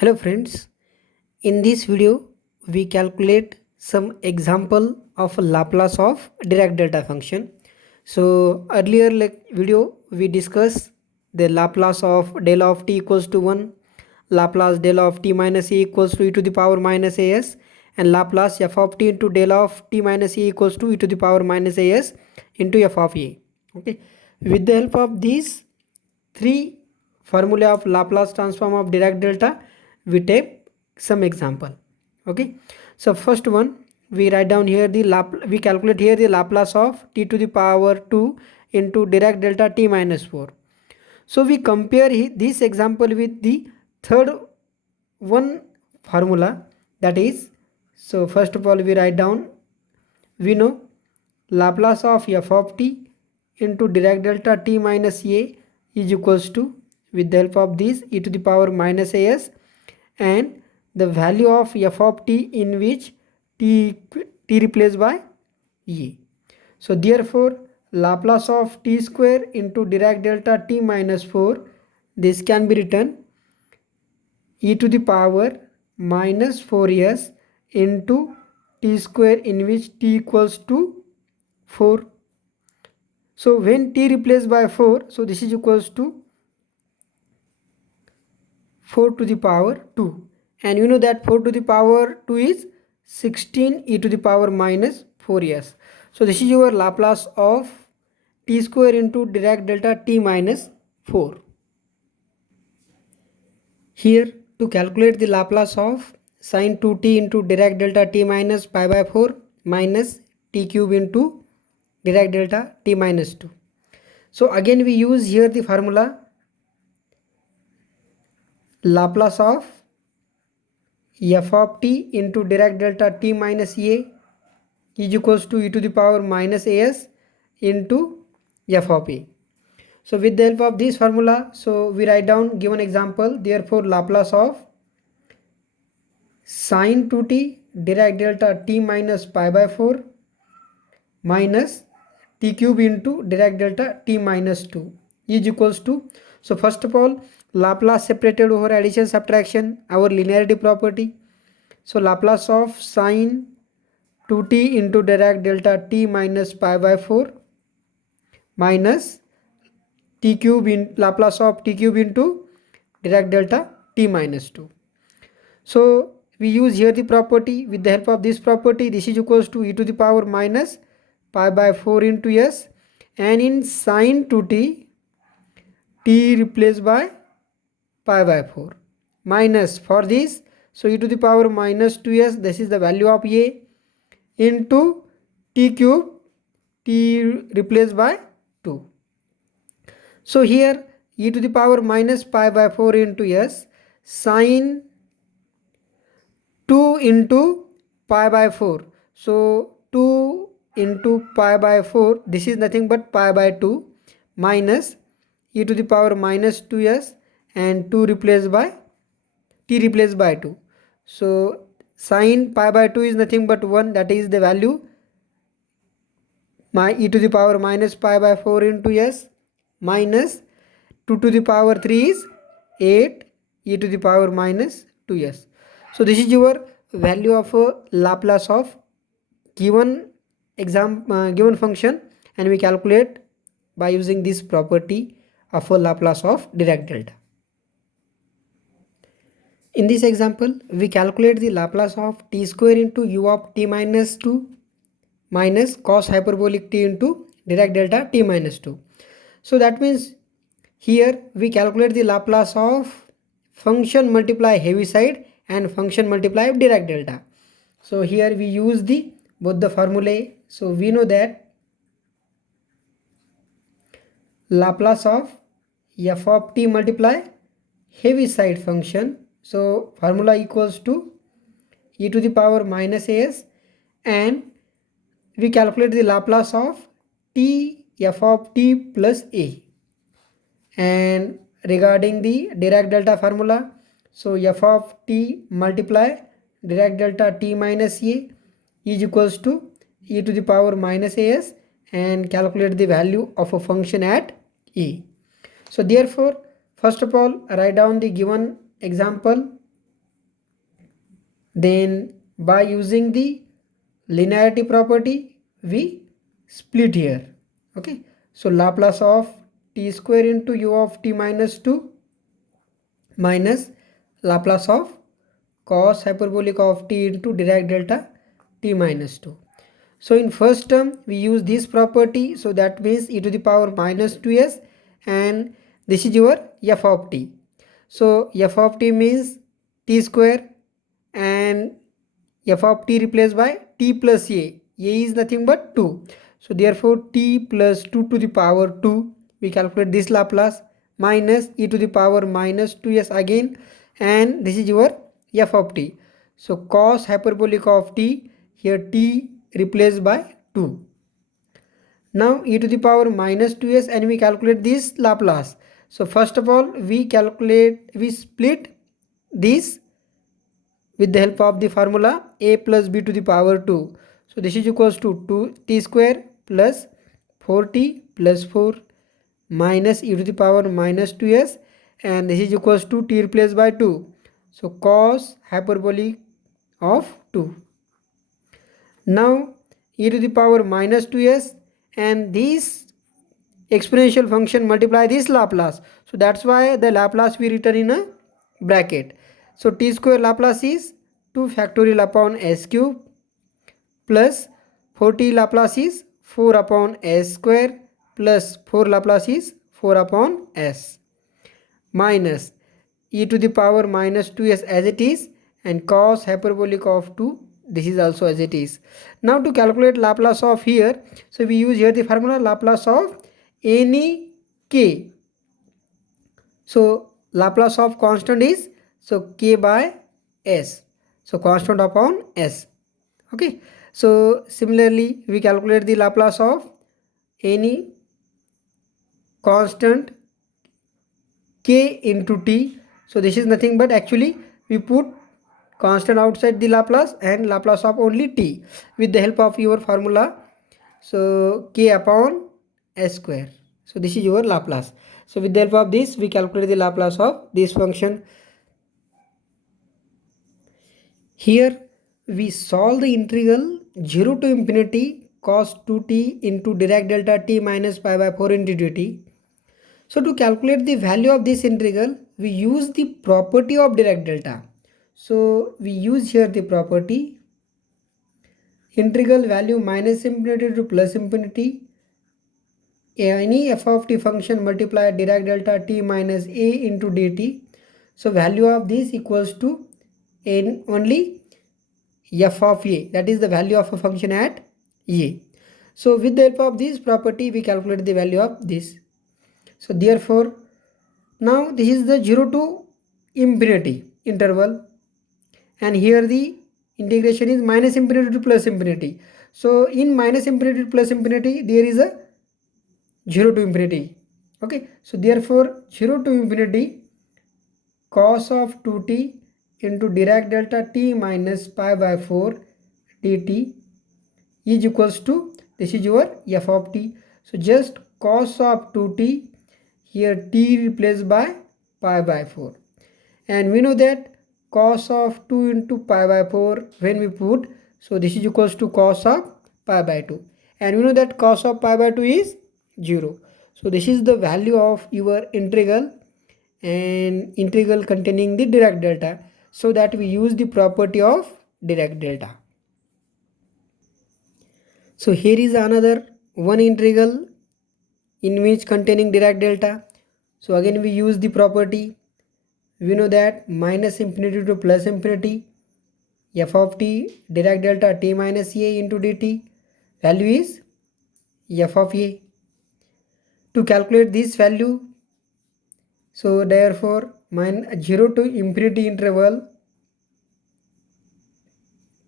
Hello friends, in this video we calculate some example of Laplace of Dirac delta function. So earlier video we discussed the Laplace of del of t equals to 1, Laplace del of t minus e equals to e to the power minus as, and Laplace f of t into del of t minus e equals to e to the power minus as into f of a. Okay, with the help of these three formula of Laplace transform of Dirac delta, we take some example. Okay, so first one, we write down here we calculate here the Laplace of t to the power 2 into Dirac delta t minus 4. So we compare this example with the third one formula, that is, so first of all we write down, we know Laplace of f of t into Dirac delta t minus a is equals to, with the help of this, e to the power minus as, and the value of f of t in which t replaced by e. So therefore Laplace of t square into Dirac delta t minus 4, this can be written e to the power minus 4s into t square in which t equals to 4. So when t replaced by 4, so this is equals to 4 to the power 2, and you know that 4 to the power 2 is 16 e to the power minus 4s. So this is your Laplace of t square into Dirac delta t minus 4. Here, to calculate the Laplace of sin 2t into Dirac delta t minus pi by 4 minus t cube into Dirac delta t minus 2. So again we use here the formula Laplace of f of t into Dirac delta t minus a is equals to e to the power minus as into f of a. So with the help of this formula, so we write down given example, therefore Laplace of sin 2t Dirac delta t minus pi by 4 minus t cube into Dirac delta t minus 2 is equals to, so first of all Laplace separated over addition subtraction, our linearity property. So Laplace of sin 2t into Dirac delta t minus pi by 4 minus t cube in Laplace of t cube into Dirac delta t minus 2. So we use here the property, with the help of this property this is equals to e to the power minus pi by 4 into s, and in sin 2t t replaced by pi by 4 minus, for this, so e to the power minus 2s, this is the value of a, into t cube t replaced by 2. So here e to the power minus pi by 4 into s sin 2 into pi by 4. So 2 into pi by 4, this is nothing but pi by 2 minus e to the power minus 2s and 2 replaced by t replaced by 2. So sin pi by 2 is nothing but 1, that is the value my e to the power minus pi by 4 into s minus 2 to the power 3 is 8 e to the power minus 2s. So this is your value of Laplace of given given function, and we calculate by using this property of a Laplace of Dirac delta. In this example, we calculate the Laplace of t square into u of t minus 2 minus cos hyperbolic t into Dirac delta t minus 2. So that means here we calculate the Laplace of function multiply Heaviside and function multiply Dirac delta. So here we use the both the formulae. So we know that Laplace of f of t multiply Heaviside function, so formula equals to e to the power minus as, and we calculate the Laplace of t f of t plus a. And regarding the Dirac delta formula, so f of t multiply Dirac delta t minus a is equals to e to the power minus as, and calculate the value of a function at e. So therefore first of all write down the given example Then by using the linearity property, we split here. Okay, so Laplace of t square into u of t minus 2 minus Laplace of cos hyperbolic of t into Dirac delta t minus 2. So in first term we use this property, so that means e to the power minus 2s, and this is your f of t. So f of t means t square, and f of t replaced by t plus a is nothing but 2. So therefore t plus 2 to the power 2, we calculate this Laplace, minus e to the power minus 2s again, and this is your f of t. So cos hyperbolic of t, here t replaced by 2. Now e to the power minus 2s, and we calculate this Laplace. So first of all we split this with the help of the formula a plus b to the power 2. So this is equals to 2t square plus 4t plus 4 minus e to the power minus 2s, and this is equals to t replaced by 2. So cos hyperbolic of 2. Now e to the power minus 2s, and this exponential function multiply this Laplace. So that's why the Laplace we written in a bracket. So t square Laplace is 2 factorial upon s cube plus 4t Laplace is 4 upon s square plus 4 Laplace is 4 upon s minus e to the power minus 2s as it is, and cos hyperbolic of 2, this is also as it is. Now to calculate Laplace of here, so we use here the formula Laplace of any k. So Laplace of constant is, so k by s, so constant upon s. Okay, so similarly we calculate the Laplace of any constant k into t. So this is nothing but, actually we put constant outside the Laplace and Laplace of only t with the help of your formula, so k upon s square. So this is your Laplace. So with the help of this we calculate the Laplace of this function. Here we solve the integral 0 to infinity cos 2t into Dirac delta t minus pi by 4 into dt. So to calculate the value of this integral, we use the property of Dirac delta. So we use here the property integral value minus infinity to plus infinity, any f of t function multiply Dirac delta t minus a into dt. So value of this equals to n only f of a, that is the value of a function at a. So with the help of this property we calculate the value of this. So therefore now this is the 0 to infinity interval, and here the integration is minus infinity to plus infinity. So in minus infinity to plus infinity there is a 0 to infinity. Okay, so therefore 0 to infinity cos of 2t into Dirac delta t minus pi by 4 dt is equals to, this is your f of t. So just cos of 2t, here t replaced by pi by 4, and we know that cos of 2 into pi by 4 when we put, so this is equals to cos of pi by 2, and we know that cos of pi by 2 is 0. So this is the value of your integral, and integral containing the Dirac delta, so that we use the property of Dirac delta. So here is another one integral in which containing Dirac delta. So again we use the property, we know that minus infinity to plus infinity f of t Dirac delta t minus a into dt, value is f of a. To calculate this value, so therefore 0 to infinity interval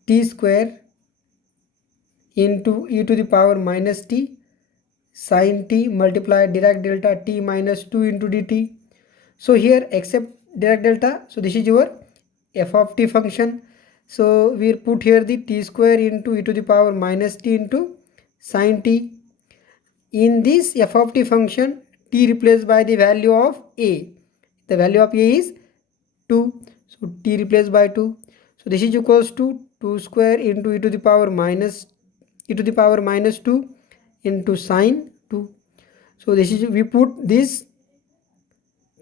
t square into e to the power minus t sin t multiply Dirac delta t minus 2 into dt. So here except Dirac delta, so this is your f of t function. So we put here the t square into e to the power minus t into sin t. In this f of t function, t replaced by the value of a. The value of a is 2. So t replaced by 2. So this is equals to 2 square into e to the power minus 2 into sine 2. So this is, we put this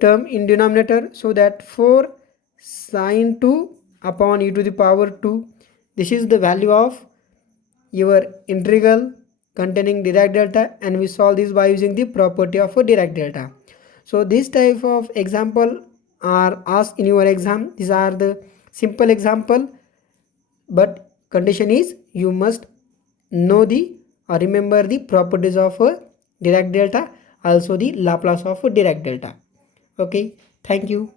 term in denominator, so that 4 sine 2 upon e to the power 2. This is the value of your integral containing Dirac delta, and we solve this by using the property of a Dirac delta. So this type of example are asked in your exam. These are the simple example, but condition is you must know the or remember the properties of a Dirac delta, also the Laplace of a Dirac delta. Okay, thank you.